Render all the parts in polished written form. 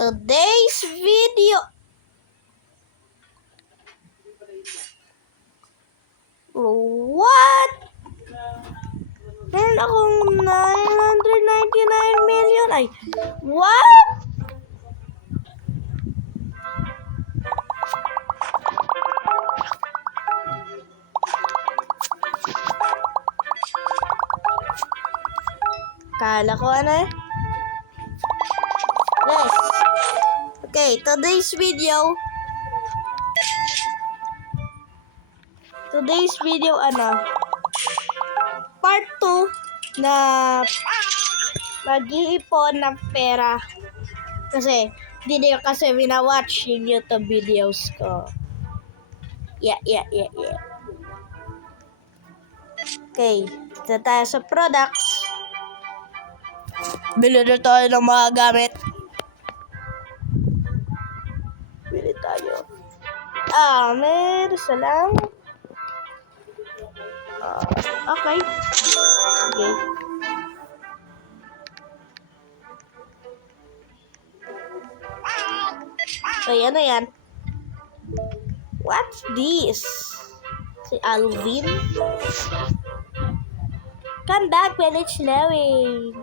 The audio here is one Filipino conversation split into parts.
Today's video. What? Meron akong 999 million. Ay, what? Kala ko ano eh. Yes. Okay, today's video ano? Part 2 na mag-iipon ng pera. Kasi binawatch yung YouTube videos ko. Yeah. Okay, dito tayo sa products. Bili na tayo ng mga gamit. Bili tayo. Meron isa lang. Okay. So, ano yan? What's this? Si Alvin? Come back when it's snowing.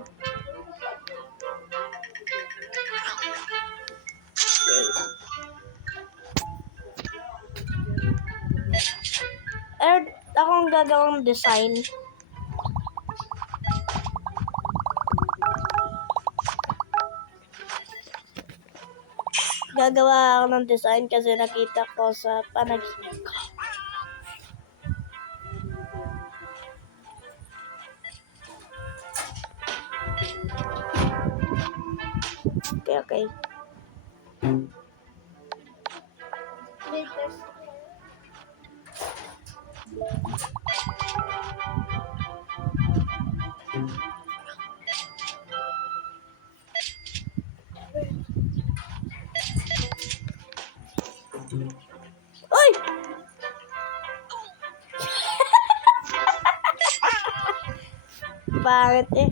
Akong gagawang design. Gagawa ako ng design kasi nakita ko sa panaginip ko. Okay. Uy! Bakit eh?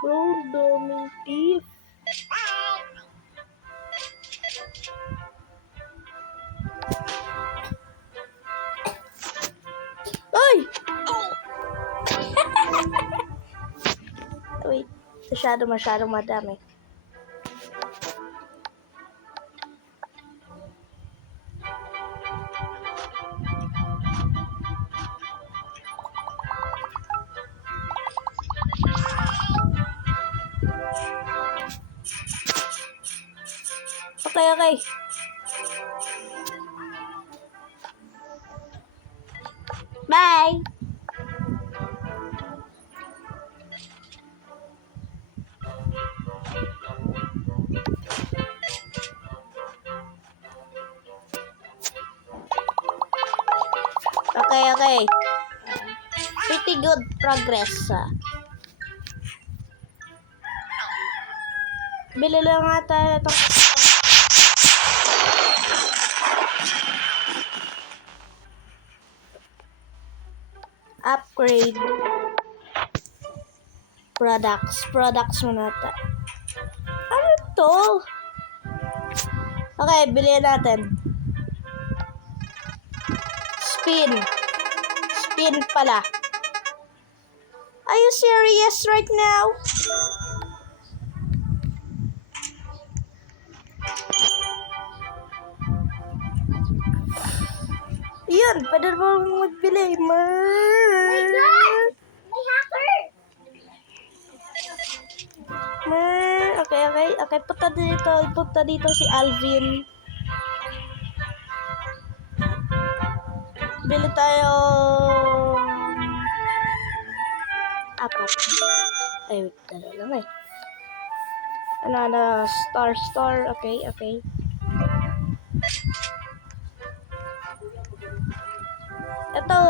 Bro, daming teeth. Uy! Wait, masyado madami. Okay. Bye! Okay. Pretty good progress. Bili lang nga tayo itong upgrade products muna tayo. Ano to? Okay, bilhin natin. Spin pala. Are you serious right now? Yun, pwede mo magbili. My God! May hacker! Okay. Punta dito si Alvin. Bili tayo apat. Ay, wait, dala lang eh. Ano, star. Okay. Ito,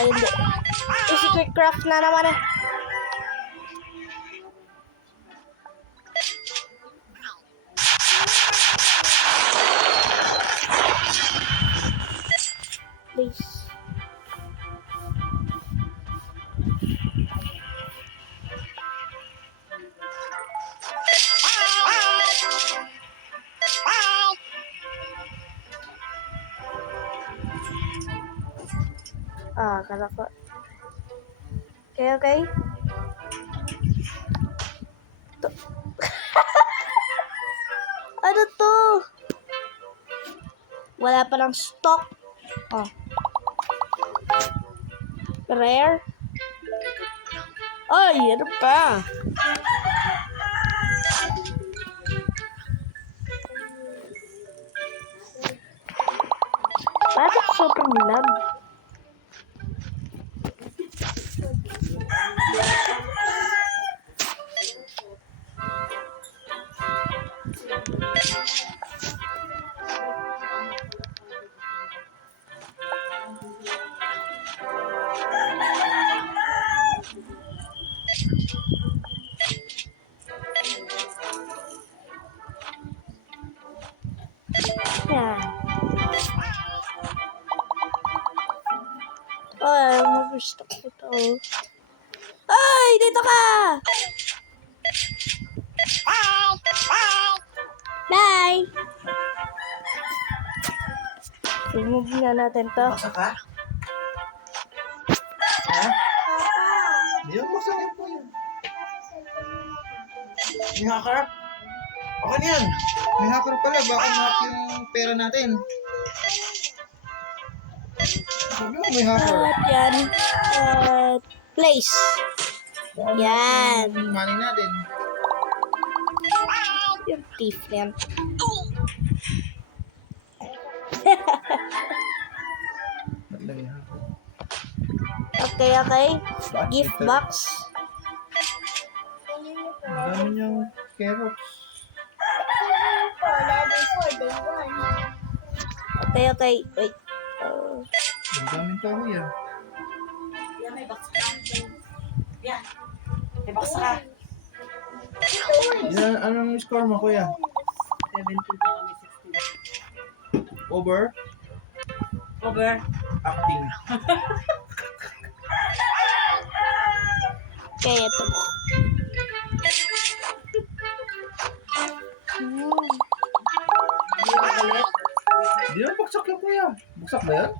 ay hindi. Easy quick craft na naman eh. Please. Kala ko. Okay. Ano to? Wala pa ng stock. Rare. Ay, ano pa? Bakit sobrang lag? Yan. Ay, mag-stock ito. Ay, dito ka! Bye! Remove nga natin to. Basa ka? Ha? Hindi mo masakit po yun. May hacker? Baka yan. May hacker pala. Baka hack yung pera natin. Sabi mo may hacker. At yan. Place. Baka Yan. yung money natin. Yung thief yan. Ba't lang yung hacker? Okay. Gift box. Ang dami niyang carrots. Okay. Wait. Ang daming kahoy ah. Yan, may box ka. Yan. May box ka. Yan, anong score mo kuya? 17 to kami 16. Over? Over. Acting. Okay, ito. Hindi mo ulit. Di na baksak lang kuya. Baksak ba yan?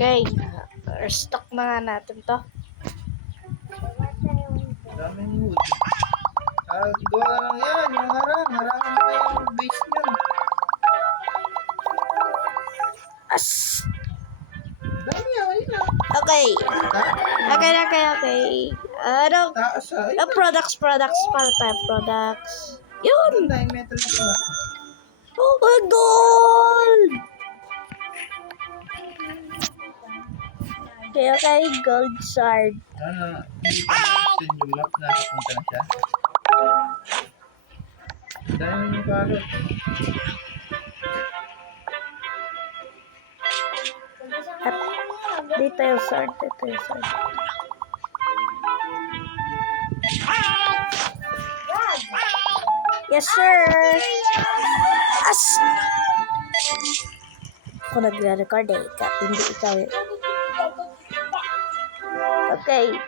Okay. Stock na nga natin to. Ang daming wood. Gawa ka lang yan. Yung harang. Harangan mo yung base niya. As. Ang dami ah. Ayun ah. Okay. Ano? Taas ah. Ayun ah. Products. Para tayo products. Yun. Ang daming metal na pala. Oh my gold! Okay, gold shard. Sana hindi pa natin yung map na kapunta na siya. Ang dami yung balot. At dito yung sword. Yes, sir! As! Ako nagre-record eh. Hindi ikaw eh. Okay.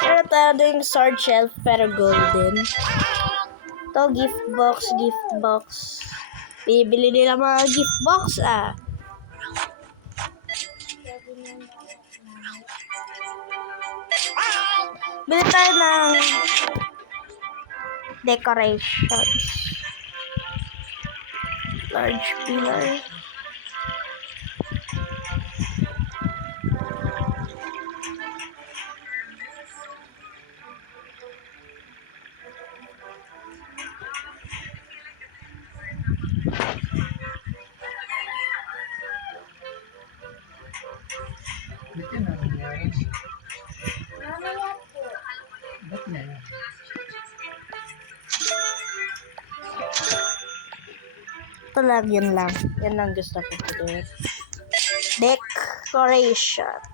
Pero tayo yung sword shelf pero golden. Ito, gift box. Bibili nila mga gift box ah. Bili tayo ng decorations. Large pillar. Ba't yun ang nangyari? Ba't niya yun? Ito lang, yun lang. Yan lang gusto ko gawin. Decorations.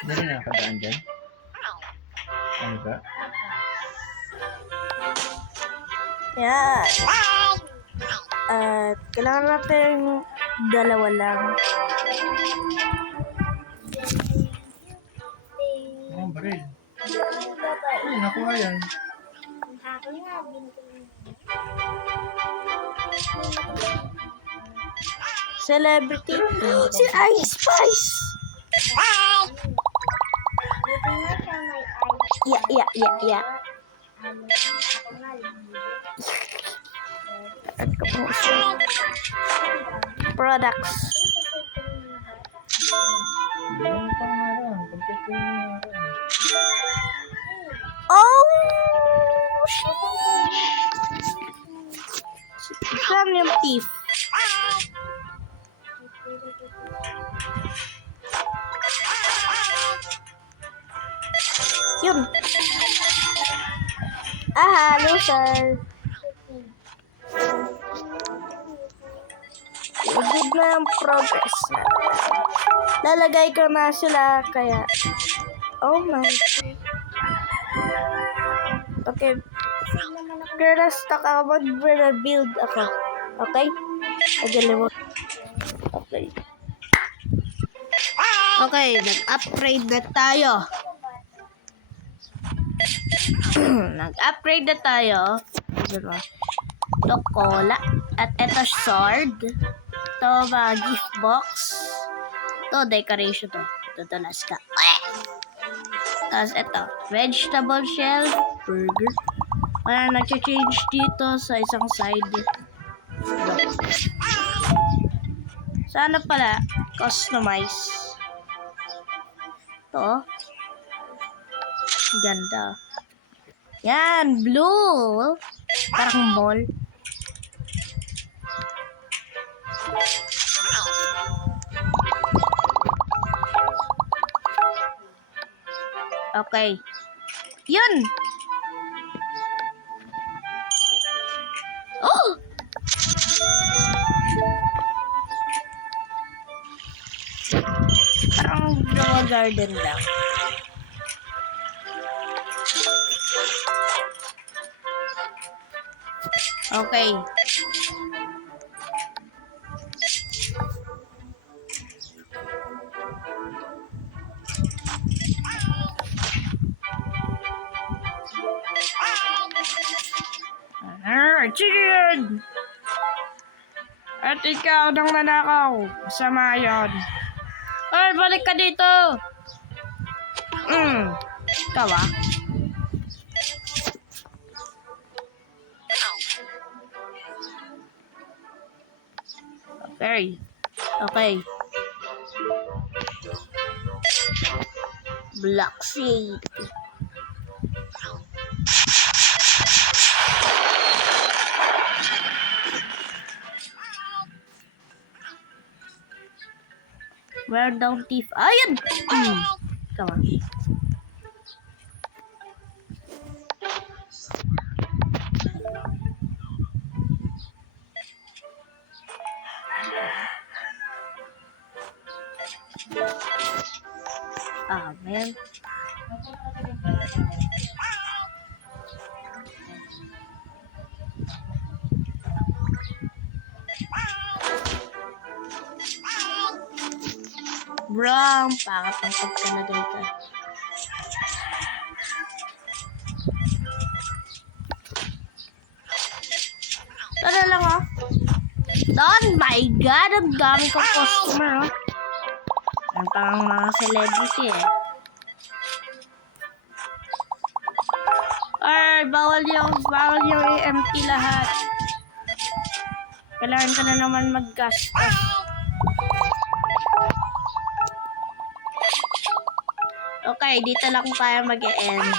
Hindi rin nakakadaan dyan? Ano ba? Yan. At kailangan natin dalawa lang. Ang baril. Ay, nakuha yan. Celebrity. Si Ice Spice. Buti nga siya may eyes. Yeah. Ako nga, At ko po siya. Products. Meron pang harang. Complete ko yung harang. Oh! Shit. Saan yung thief? Yun. Loser. Good na ang progress. Lalagay ko na sila kaya. Oh my. Okay. Kaya stuck ako. Mag-rebuild ako. Okay? Again mo. Okay. Okay, nag-upgrade na tayo. Nag-upgrade na tayo. Ito, cola. At ito, sword. Ito, mga gift box. Ito, decoration to. Ito, last ka. Tapos ito, vegetable shell. Burger. Kaya nag-change dito sa isang side. Sana pala, customize. Ito. Ganda. Yan, blue. Parang mall. Okay. Yun. Oh! Parang Grow Garden lang. Okay. Chicken! At ikaw nang nanakaw. Masama yun. Ay, balik ka dito! Ikaw ah. Okay. Black Sea. Where down thief? Ayun! Come on. Man. Bro, pangat ang ka na dito. Tara lang oh. Oh my God, ang dami kong customer oh. Ang tangang mga celebrity eh. Ay, bawal yung i-empty lahat. Kailangan ka na naman mag-gastos. Okay, dito lang tayo mag-e-end.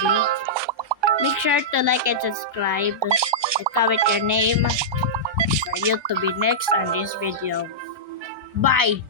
Make sure to like and subscribe and comment your name for you to be next on this video. Bye!